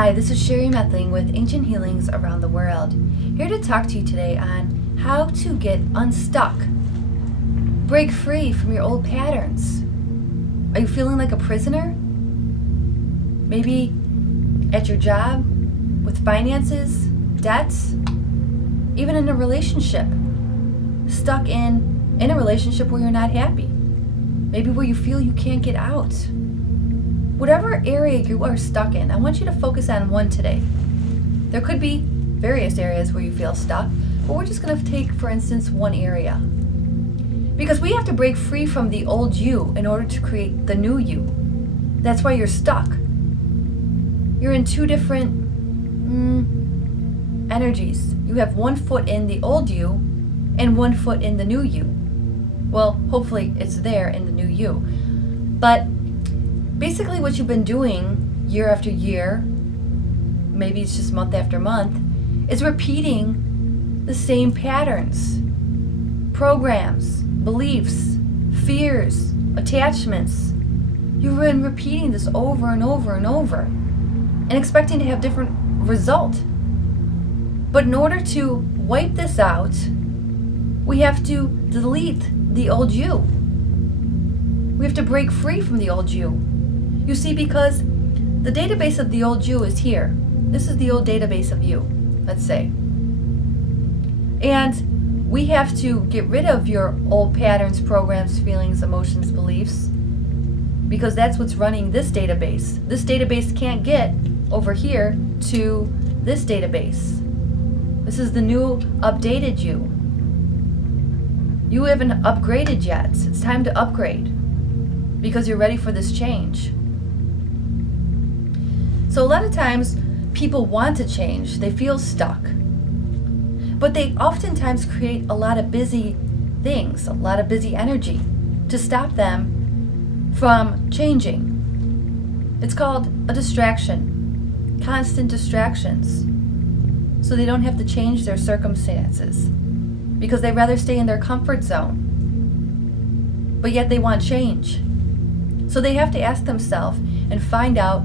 Hi, this is Sherry Methling with Ancient Healings Around the World, here to talk to you today on how to get unstuck. Break free from your old patterns. Are you feeling like a prisoner? Maybe at your job, with finances, debts, even in a relationship. Stuck in a relationship where you're not happy. Maybe where you feel you can't get out. Whatever area you are stuck in, I want you to focus on one today. There could be various areas where you feel stuck, but we're just going to take, for instance, one area. Because we have to break free from the old you in order to create the new you. That's why you're stuck. You're in two different energies. You have one foot in the old you and one foot in the new you. Well, hopefully it's there in the new you. But basically what you've been doing year after year, maybe it's just month after month, is repeating the same patterns, programs, beliefs, fears, attachments. You've been repeating this over and over and over and expecting to have different result. But in order to wipe this out, we have to delete the old you. We have to break free from the old you. You see, because the database of the old you is here. This is the old database of you, let's say. And we have to get rid of your old patterns, programs, feelings, emotions, beliefs, because that's what's running this database. This database can't get over here to this database. This is the new updated you. You haven't upgraded yet. It's time to upgrade because you're ready for this change. So a lot of times people want to change, they feel stuck, but they oftentimes create a lot of busy things, a lot of busy energy to stop them from changing. It's called a distraction, constant distractions, so they don't have to change their circumstances because they'd rather stay in their comfort zone, but yet they want change. So they have to ask themselves and find out,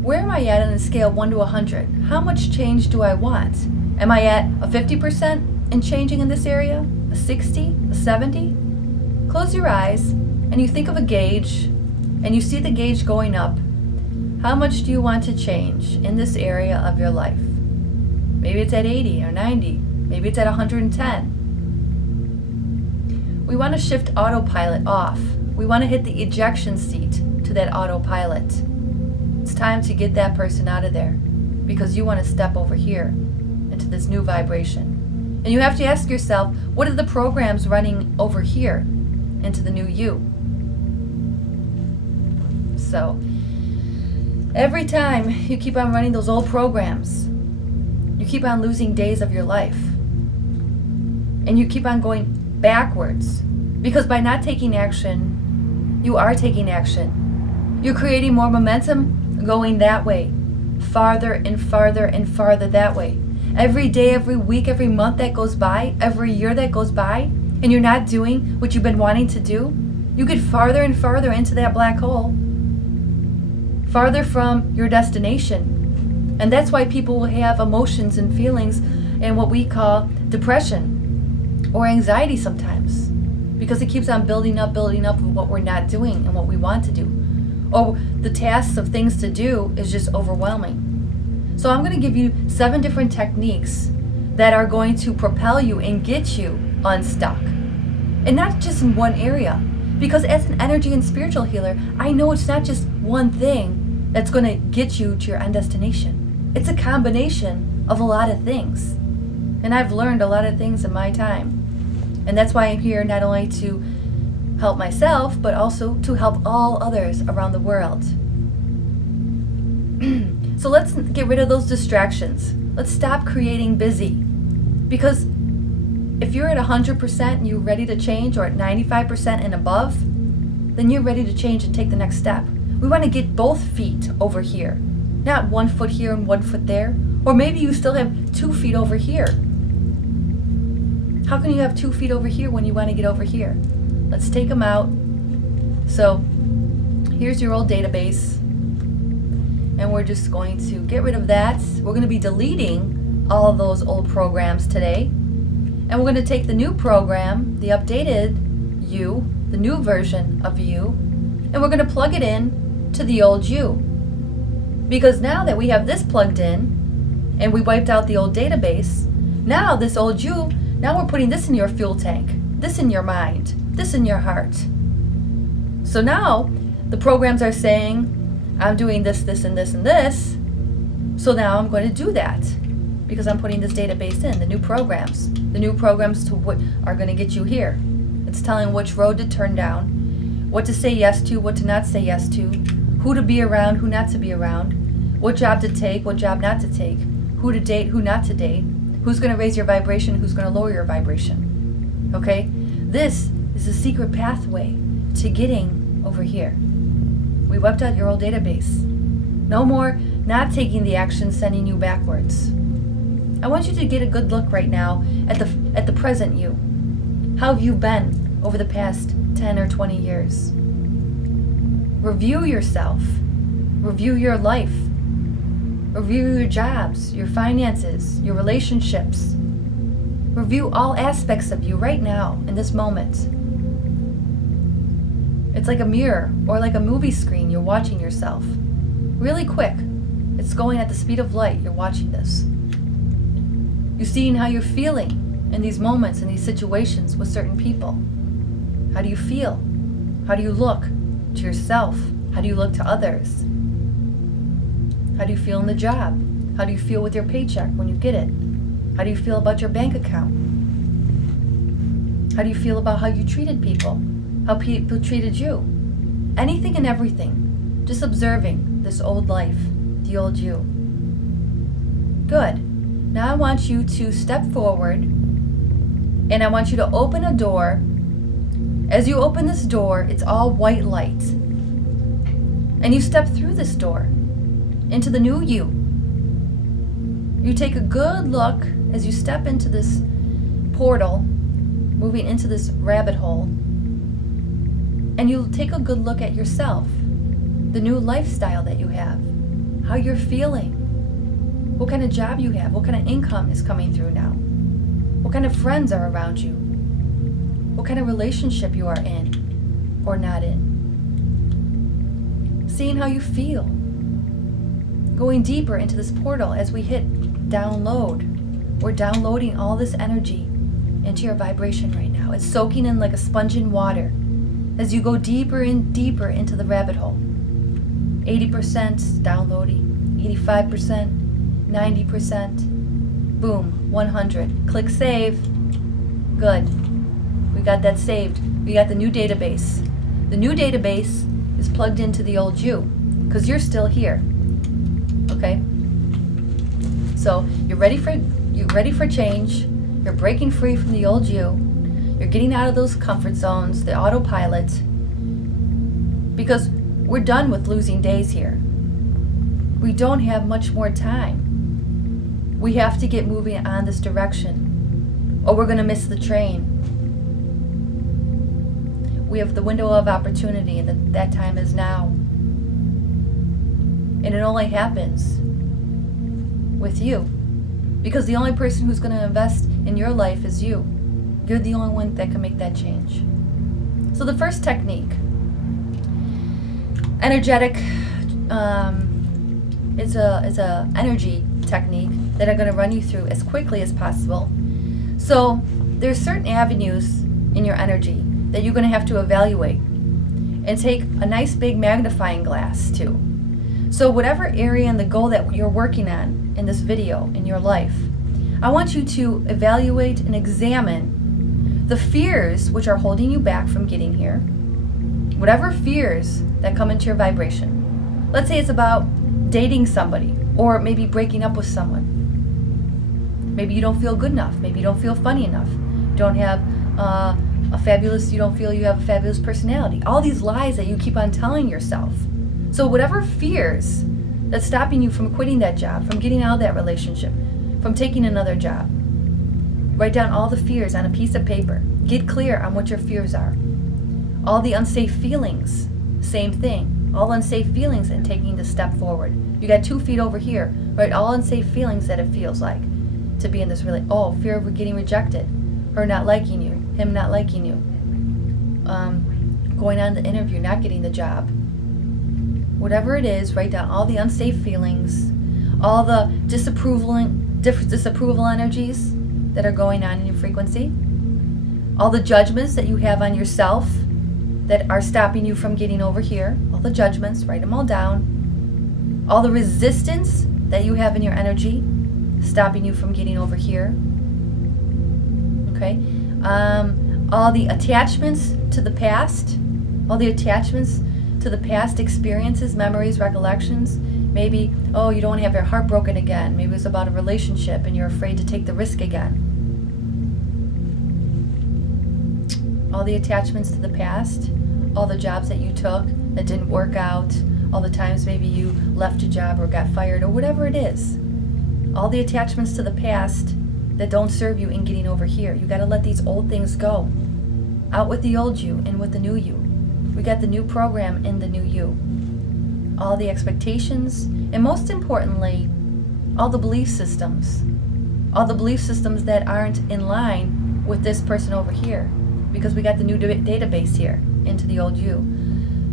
where am I at on a scale of 1 to 100? How much change do I want? Am I at a 50% in changing in this area? A 60? A 70? Close your eyes and you think of a gauge and you see the gauge going up. How much do you want to change in this area of your life? Maybe it's at 80 or 90. Maybe it's at 110. We want to shift autopilot off. We want to hit the ejection seat to that autopilot. It's time to get that person out of there because you want to step over here into this new vibration. And you have to ask yourself, what are the programs running over here into the new you? So every time you keep on running those old programs, you keep on losing days of your life. And you keep on going backwards because by not taking action, you are taking action. You're creating more momentum going that way, farther and farther and farther that way. Every day, every week, every month that goes by, every year that goes by, and you're not doing what you've been wanting to do, you get farther and farther into that black hole, farther from your destination. And that's why people will have emotions and feelings and what we call depression or anxiety sometimes, because it keeps on building up of what we're not doing and what we want to do. Or the tasks of things to do is just overwhelming. So I'm going to give you 7 different techniques that are going to propel you and get you unstuck. And not just in one area. Because as an energy and spiritual healer, I know it's not just one thing that's going to get you to your end destination. It's a combination of a lot of things. And I've learned a lot of things in my time. And that's why I'm here not only to help myself, but also to help all others around the world. So let's get rid of those distractions. Let's stop creating busy. Because if you're at 100% and you're ready to change, or at 95% and above, then you're ready to change and take the next step. We want to get both feet over here. Not 1 foot here and 1 foot there. Or maybe you still have 2 feet over here. How can you have 2 feet over here when you want to get over here? Let's take them out. So here's your old database. and we're just going to get rid of that. We're going to be deleting all of those old programs today, and we're going to take the new program, the updated you, the new version of you, and we're going to plug it in to the old you. Because now that we have this plugged in and we wiped out the old database, now this old you, now we're putting this in your fuel tank, this in your mind, this in your heart. So now the programs are saying, I'm doing this, this, and this, and this. So now I'm going to do that because I'm putting this database in, the new programs to what are going to get you here. It's telling which road to turn down, what to say yes to, what to not say yes to, who to be around, who not to be around, what job to take, what job not to take, who to date, who not to date, who's going to raise your vibration, who's going to lower your vibration. Okay? This is a secret pathway to getting over here. We wiped out your old database. No more not taking the action, sending you backwards. I want you to get a good look right now at the present you. How have you been over the past 10 or 20 years? Review yourself. Review your life. Review your jobs, your finances, your relationships. Review all aspects of you right now, in this moment. It's like a mirror or like a movie screen. You're watching yourself. Really quick. It's going at the speed of light. You're watching this. You're seeing how you're feeling in these moments, in these situations with certain people. How do you feel? How do you look to yourself? How do you look to others? How do you feel in the job? How do you feel with your paycheck when you get it? How do you feel about your bank account? How do you feel about how you treated people? How people treated you? Anything and everything. Just observing this old life, the old you. Good. Now I want you to step forward and I want you to open a door. As you open this door, it's all white light. And you step through this door into the new you. You take a good look as you step into this portal, moving into this rabbit hole. And you'll take a good look at yourself, the new lifestyle that you have, how you're feeling, what kind of job you have, what kind of income is coming through now, what kind of friends are around you, what kind of relationship you are in or not in. Seeing how you feel. Going deeper into this portal as we hit download. We're downloading all this energy into your vibration right now. It's soaking in like a sponge in water as you go deeper and deeper into the rabbit hole. 80% downloading, 85%, 90%, boom, 100. Click save. Good. We got that saved. We got the new database. The new database is plugged into the old you because you're still here. Okay? So you're ready for change. You're breaking free from the old you. You're getting out of those comfort zones, the autopilot, because we're done with losing days here. We don't have much more time. We have to get moving on this direction, or we're going to miss the train. We have the window of opportunity, and that time is now. And it only happens with you, because the only person who's going to invest in your life is you. You're the only one that can make that change. So the first technique, energetic, it's a energy technique that I'm going to run you through as quickly as possible. So there's certain avenues in your energy that you're going to have to evaluate and take a nice big magnifying glass to. So whatever area and the goal that you're working on in this video in your life, I want you to evaluate and examine the fears which are holding you back from getting here. Whatever fears that come into your vibration. Let's say it's about dating somebody, or maybe breaking up with someone. Maybe you don't feel good enough. Maybe you don't feel funny enough. You don't have you don't feel you have a fabulous personality. All these lies that you keep on telling yourself. So whatever fears that's stopping you from quitting that job, from getting out of that relationship, from taking another job, write down all the fears on a piece of paper. Get clear on what your fears are. All the unsafe feelings, same thing. all unsafe feelings and taking the step forward. You got 2 feet over here, right? All unsafe feelings that it feels like to be in this fear of getting rejected, her not liking you, him not liking you, going on the interview, not getting the job. Whatever it is, write down all the unsafe feelings, all the disapproval energies that are going on in your frequency, all the judgments that you have on yourself that are stopping you from getting over here, all the judgments, write them all down, all the resistance that you have in your energy stopping you from getting over here, okay? All the attachments to the past, experiences, memories, recollections. Maybe, you don't want to have your heart broken again. Maybe it's about a relationship and you're afraid to take the risk again. All the attachments to the past, all the jobs that you took that didn't work out, all the times maybe you left a job or got fired or whatever it is. All the attachments to the past that don't serve you in getting over here. You got to let these old things go. Out with the old you, in with the new you. We got the new program in the new you. All the expectations, and most importantly, all the belief systems. All the belief systems that aren't in line with this person over here. Because we got the new database here into the old you.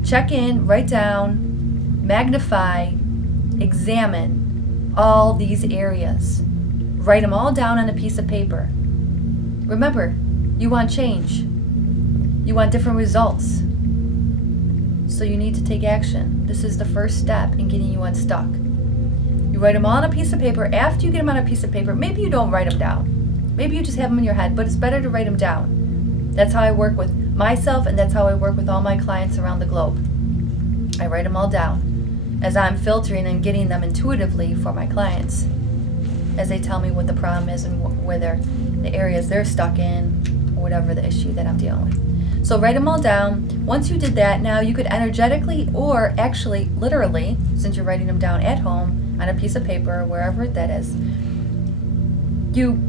Check in, write down, magnify, examine all these areas. Write them all down on a piece of paper. Remember, you want change. You want different results. So you need to take action. This is the first step in getting you unstuck. You write them all on a piece of paper. After you get them on a piece of paper, maybe you don't write them down. Maybe you just have them in your head, but it's better to write them down. That's how I work with myself, and that's how I work with all my clients around the globe. I write them all down as I'm filtering and getting them intuitively for my clients, as they tell me what the problem is and whether the areas they're stuck in, or whatever the issue that I'm dealing with. So write them all down. Once you did that, now you could energetically, or actually literally, since you're writing them down at home on a piece of paper or wherever that is, you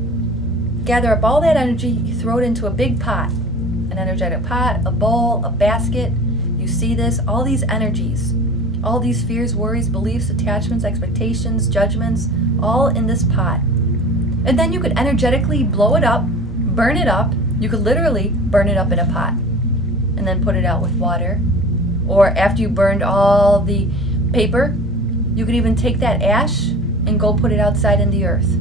gather up all that energy, you throw it into a big pot, an energetic pot, a bowl, a basket. You see this, all these energies, all these fears, worries, beliefs, attachments, expectations, judgments, all in this pot. And then you could energetically blow it up, burn it up. You could literally burn it up in a pot and then put it out with water. Or after you burned all the paper, you could even take that ash and go put it outside in the earth.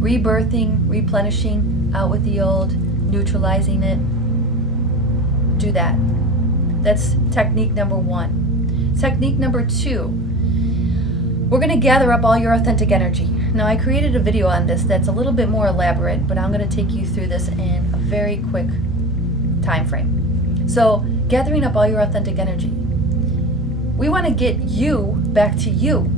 Rebirthing, replenishing, out with the old, neutralizing it. Do that. That's technique number 1. Technique number 2. We're going to gather up all your authentic energy. Now, I created a video on this that's a little bit more elaborate, but I'm going to take you through this in a very quick time frame. So, gathering up all your authentic energy. We want to get you back to you.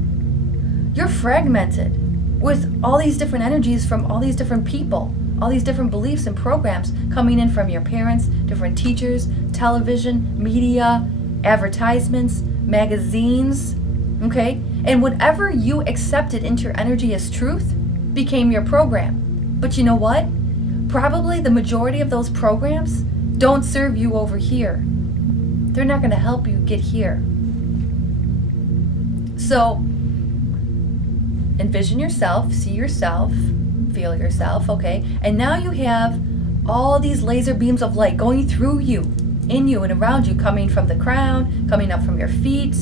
You're fragmented with all these different energies from all these different people, all these different beliefs and programs coming in from your parents, different teachers, television, media, advertisements, magazines, okay? And whatever you accepted into your energy as truth became your program. But you know what? Probably the majority of those programs don't serve you over here. They're not going to help you get here. So, envision yourself, see yourself, feel yourself, okay? And now you have all these laser beams of light going through you, in you and around you, coming from the crown, coming up from your feet,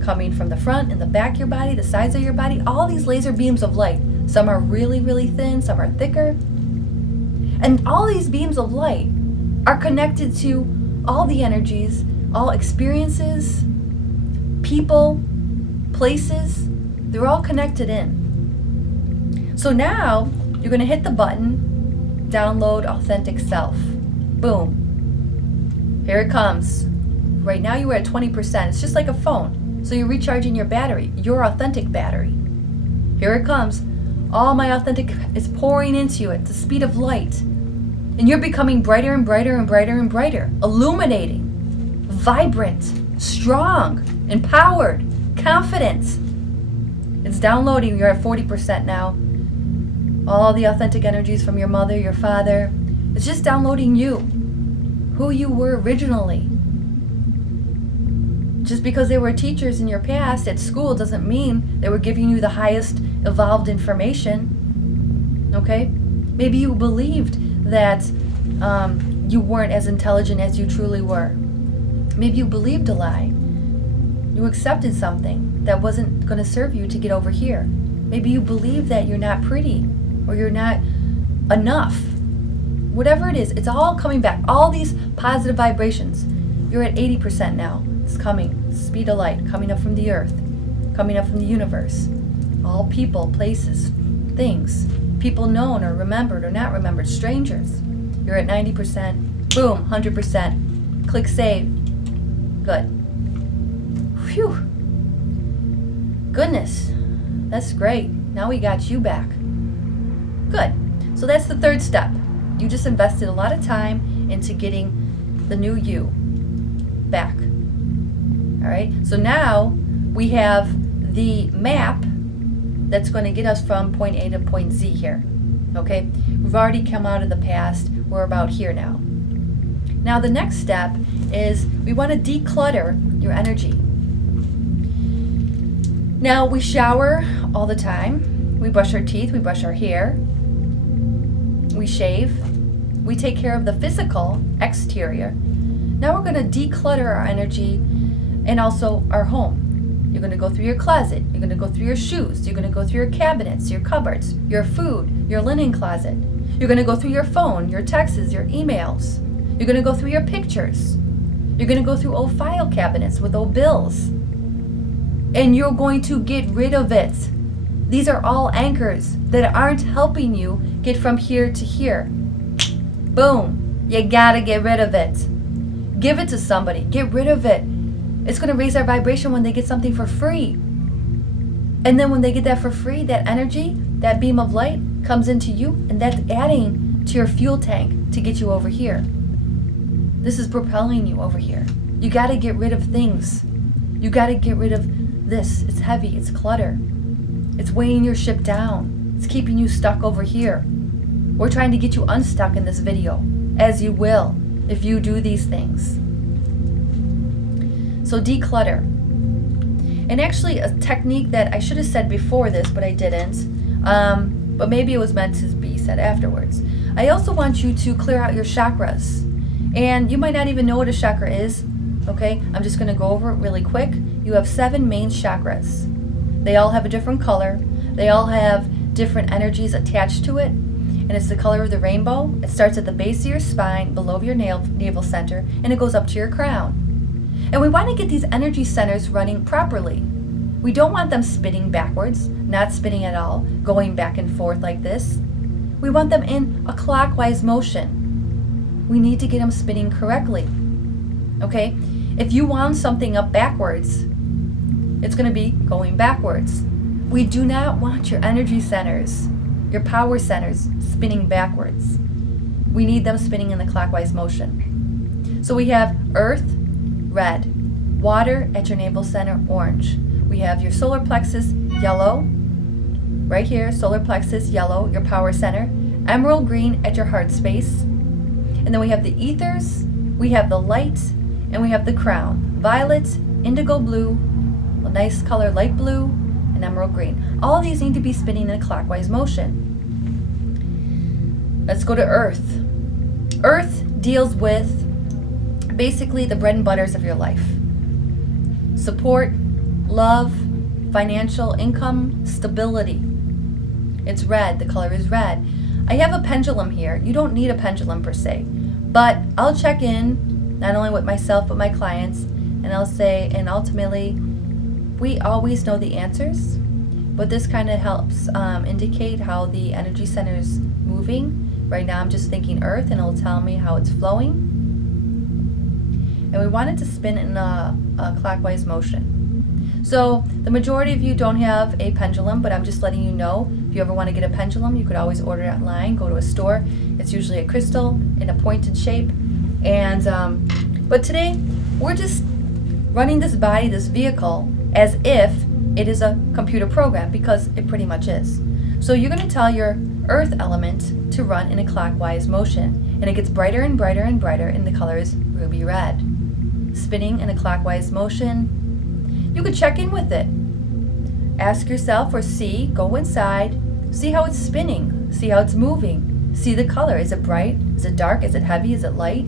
coming from the front and the back of your body, the sides of your body, all these laser beams of light. Some are really, really thin, some are thicker. And all these beams of light are connected to all the energies, all experiences, people, places. They're all connected in. So now you're going to hit the button, download authentic self. Boom. Here it comes. Right now you are at 20%. It's just like a phone. So you're recharging your battery, your authentic battery. Here it comes. All my authentic is pouring into you at the speed of light. And you're becoming brighter and brighter and brighter and brighter, illuminating, vibrant, strong, empowered, confident. It's downloading. You're at 40% now. All the authentic energies from your mother, your father. It's just downloading you, who you were originally. Just because they were teachers in your past at school doesn't mean they were giving you the highest evolved information. Okay? Maybe you believed that you weren't as intelligent as you truly were. Maybe you believed a lie. You accepted something that wasn't going to serve you to get over here. Maybe you believe that you're not pretty or you're not enough. Whatever it is, it's all coming back. All these positive vibrations. You're at 80% now. It's coming. Speed of light coming up from the earth, coming up from the universe. All people, places, things. People known or remembered or not remembered. Strangers. You're at 90%. Boom, 100%. Click save. Good. Phew. Goodness. That's great. Now we got you back. Good. So that's the third step. You just invested a lot of time into getting the new you back. All right. So now we have the map that's going to get us from point A to point Z here. Okay. We've already come out of the past. We're about here now. Now the next step is we want to declutter your energy. Now we shower all the time. We brush our teeth. We brush our hair. We shave. We take care of the physical exterior. Now we're going to declutter our energy and also our home. You're going to go through your closet. You're going to go through your shoes. You're going to go through your cabinets, your cupboards, your food, your linen closet. You're going to go through your phone, your texts, your emails. You're going to go through your pictures. You're going to go through old file cabinets with old bills. And you're going to get rid of it. These are all anchors that aren't helping you get from here to here. Boom. You gotta get rid of it. Give it to somebody. Get rid of it. It's going to raise our vibration when they get something for free. And then when they get that for free, that energy, that beam of light comes into you, and that's adding to your fuel tank to get you over here. This is propelling you over here. You got to get rid of things. You got to get rid of this. It's heavy. It's clutter. It's weighing your ship down. It's keeping you stuck over here. We're trying to get you unstuck in this video, as you will if you do these things. So declutter. And actually a technique that I should have said before this, but I didn't. But maybe it was meant to be said afterwards. I also want you to clear out your chakras. And you might not even know what a chakra is. Okay, I'm just going to go over it really quick. You have 7 main chakras. They all have a different color. They all have different energies attached to it. And it's the color of the rainbow. It starts at the base of your spine, below your navel center, and it goes up to your crown. And we want to get these energy centers running properly. We don't want them spinning backwards, not spinning at all, going back and forth like this. We want them in a clockwise motion. We need to get them spinning correctly. Okay? If you wound something up backwards, it's going to be going backwards. We do not want your energy centers, your power centers, spinning backwards. We need them spinning in the clockwise motion. So we have earth, red, water at your navel center, orange. We have your solar plexus, yellow, right here, solar plexus, yellow, your power center, emerald green at your heart space. And then we have the ethers, we have the light, and we have the crown. Violet, indigo blue, a nice color, light blue, and emerald green. All these need to be spinning in a clockwise motion. Let's go to earth. Earth deals with basically the bread and butters of your life. Support, love, financial income, stability. It's red. The color is red. I have a pendulum here. You don't need a pendulum per se, but I'll check in not only with myself but my clients, and I'll say, and ultimately, we always know the answers, but this kind of helps indicate how the energy center is moving. Right now I'm just thinking earth, and it'll tell me how it's flowing. And we want it to spin in a clockwise motion. So the majority of you don't have a pendulum, but I'm just letting you know, if you ever want to get a pendulum, you could always order it online, go to a store. It's usually a crystal in a pointed shape. And but today we're just running this body, this vehicle, as if it is a computer program, because it pretty much is. So you're going to tell your earth element to run in a clockwise motion, and it gets brighter and brighter and brighter, and the color is ruby red. spinning in a clockwise motion. You could check in with it. Ask yourself or go inside, see how it's spinning, see how it's moving, see the color. Is it bright? Is it dark? Is it heavy? Is it light?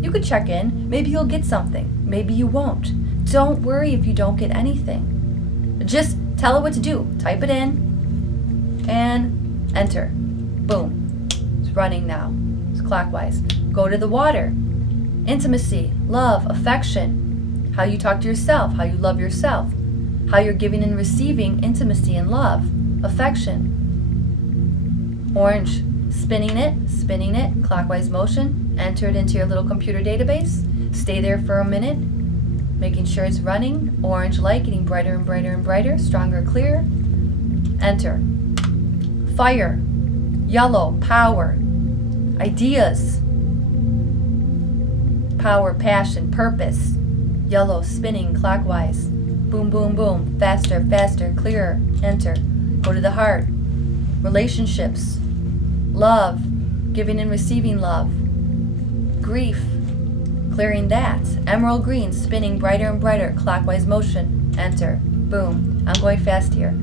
You could check in. Maybe you'll get something. Maybe you won't. Don't worry if you don't get anything. Just tell it what to do. Type it in and enter. Boom. It's running now. It's clockwise. Go to the water. Intimacy, love, affection. How you talk to yourself, how you love yourself. How you're giving and receiving intimacy and love, affection. Orange, spinning it, clockwise motion. Enter it into your little computer database. Stay there for a minute, making sure it's running. Orange light getting brighter and brighter and brighter, stronger, clearer. Enter. Fire, yellow, power, ideas, power, passion, purpose. Yellow, spinning, clockwise. Boom, boom, boom. Faster, faster, clearer. Enter. Go to the heart. Relationships. Love. Giving and receiving love. Grief. Clearing that. Emerald green. Spinning brighter and brighter. Clockwise motion. Enter. Boom. I'm going fast here.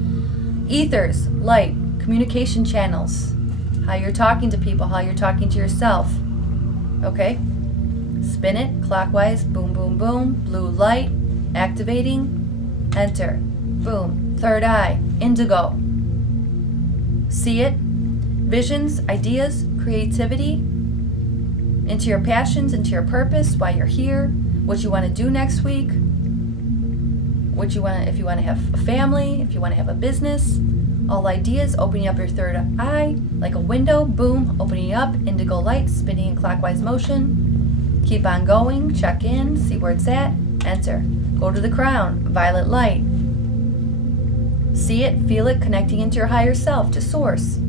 Ethers. Light. Communication channels. How you're talking to people. How you're talking to yourself. Okay? Spin it. Clockwise. Boom, boom, boom. Blue light. Activating. Enter. Boom. Third eye. Indigo. See it. Visions, ideas, creativity. Into your passions, into your purpose, why you're here, what you want to do next week, what you want, if you want to have a family, if you want to have a business. All ideas. Opening up your third eye like a window. Boom. Opening up. Indigo light. Spinning in clockwise motion. Keep on going. Check in. See where it's at. Enter. Go to the crown, violet light. See it, feel it, connecting into your higher self, to source,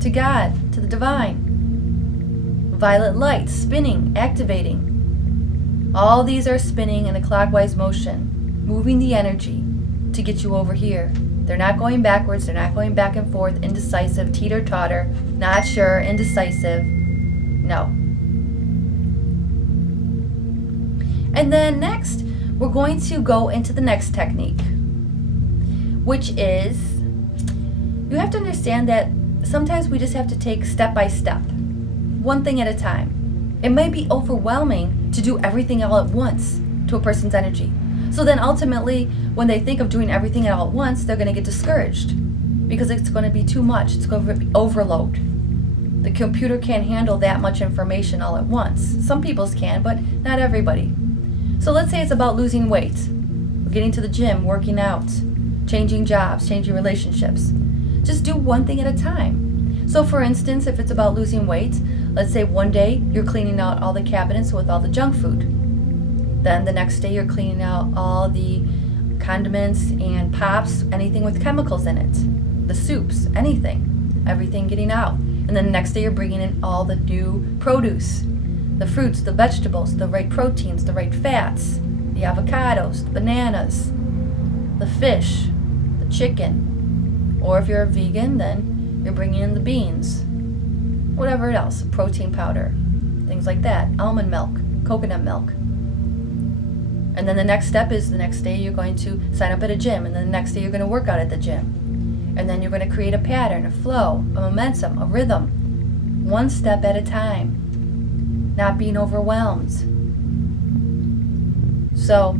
to God, to the divine. Violet light, spinning, activating. All these are spinning in a clockwise motion, moving the energy to get you over here. They're not going backwards, they're not going back and forth, indecisive, teeter-totter, not sure, indecisive. No. And then next, we're going to go into the next technique, which is, you have to understand that sometimes we just have to take step by step, one thing at a time. It may be overwhelming to do everything all at once to a person's energy. So then ultimately, when they think of doing everything all at once, they're going to get discouraged because it's going to be too much. It's going to be overload. The computer can't handle that much information all at once. Some people's can, but not everybody. So let's say it's about losing weight, getting to the gym, working out, changing jobs, changing relationships. Just do one thing at a time. So for instance, if it's about losing weight, let's say one day you're cleaning out all the cabinets with all the junk food. Then the next day you're cleaning out all the condiments and pops, anything with chemicals in it. The soups, anything, everything getting out. And then the next day you're bringing in all the new produce. The fruits, the vegetables, the right proteins, the right fats, the avocados, the bananas, the fish, the chicken. Or if you're a vegan, then you're bringing in the beans, whatever else, protein powder, things like that, almond milk, coconut milk. And then the next step is the next day you're going to sign up at a gym, and then the next day you're going to work out at the gym. And then you're going to create a pattern, a flow, a momentum, a rhythm, one step at a time. Not being overwhelmed. So,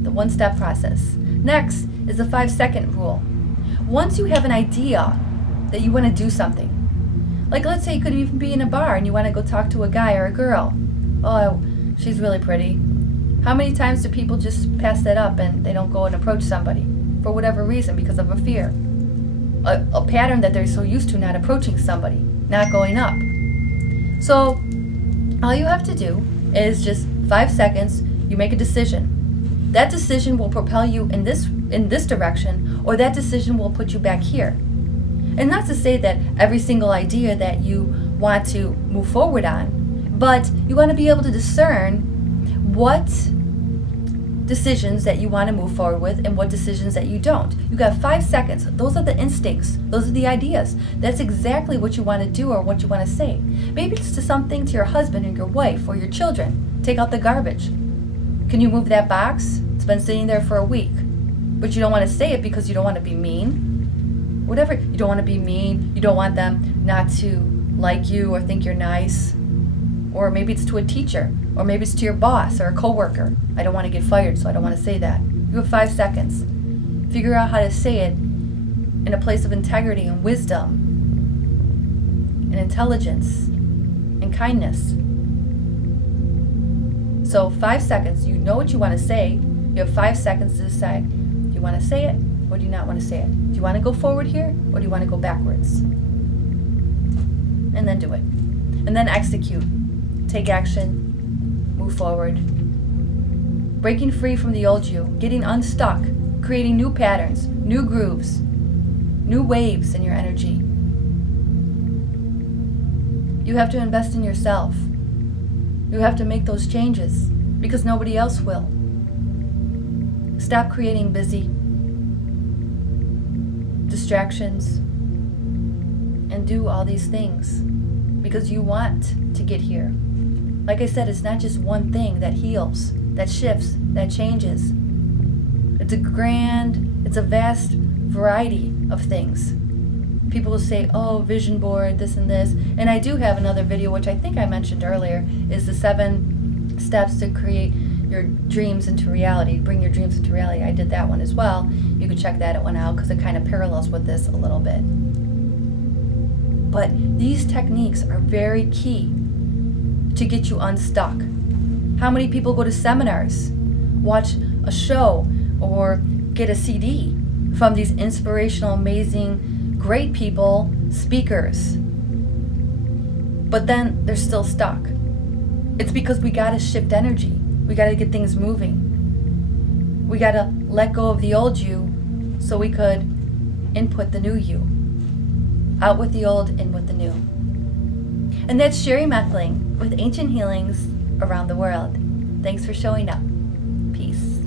the one-step process. Next is the 5-second rule. Once you have an idea that you want to do something, like let's say you could even be in a bar and you want to go talk to a guy or a girl. Oh, she's really pretty. How many times do people just pass that up and they don't go and approach somebody for whatever reason because of a fear? A pattern that they're so used to not approaching somebody, not going up. So, all you have to do is just 5 seconds, you make a decision. That decision will propel you in this direction, or that decision will put you back here. And not to say that every single idea that you want to move forward on, but you want to be able to discern what decisions that you want to move forward with and what decisions that you don't. You got 5 seconds. Those are the instincts. Those are the ideas. That's exactly what you want to do or what you want to say. Maybe it's to something to your husband or your wife or your children. Take out the garbage. Can you move that box? It's been sitting there for a week, but you don't want to say it because you don't want to be mean. Whatever, you don't want to be mean. You don't want them not to like you or think you're nice. Or maybe it's to a teacher, or maybe it's to your boss or a coworker. I don't want to get fired, so I don't want to say that. You have 5 seconds. Figure out how to say it in a place of integrity and wisdom and intelligence and kindness. So 5 seconds, you know what you want to say. You have 5 seconds to decide, do you want to say it or do you not want to say it? Do you want to go forward here or do you want to go backwards? And then do it. And then execute. Take action. Move forward. Breaking free from the old you. Getting unstuck. Creating new patterns, new grooves, new waves in your energy. You have to invest in yourself. You have to make those changes because nobody else will. Stop creating busy distractions and do all these things because you want to get here. Like I said, it's not just one thing that heals, that shifts, that changes. It's a vast variety of things. People will say, oh, vision board, this and this. And I do have another video, which I think I mentioned earlier, is the 7 steps to create your dreams into reality, bring your dreams into reality. I did that one as well. You can check that one out because it kind of parallels with this a little bit. But these techniques are very key to get you unstuck. How many people go to seminars, watch a show, or get a CD from these inspirational, amazing, great people, speakers, but then they're still stuck? It's because we gotta shift energy. We gotta get things moving. We gotta let go of the old you so we could input the new you. Out with the old, in with the new. And that's Sherry Methling with Ancient Healings Around the World. Thanks for showing up. Peace.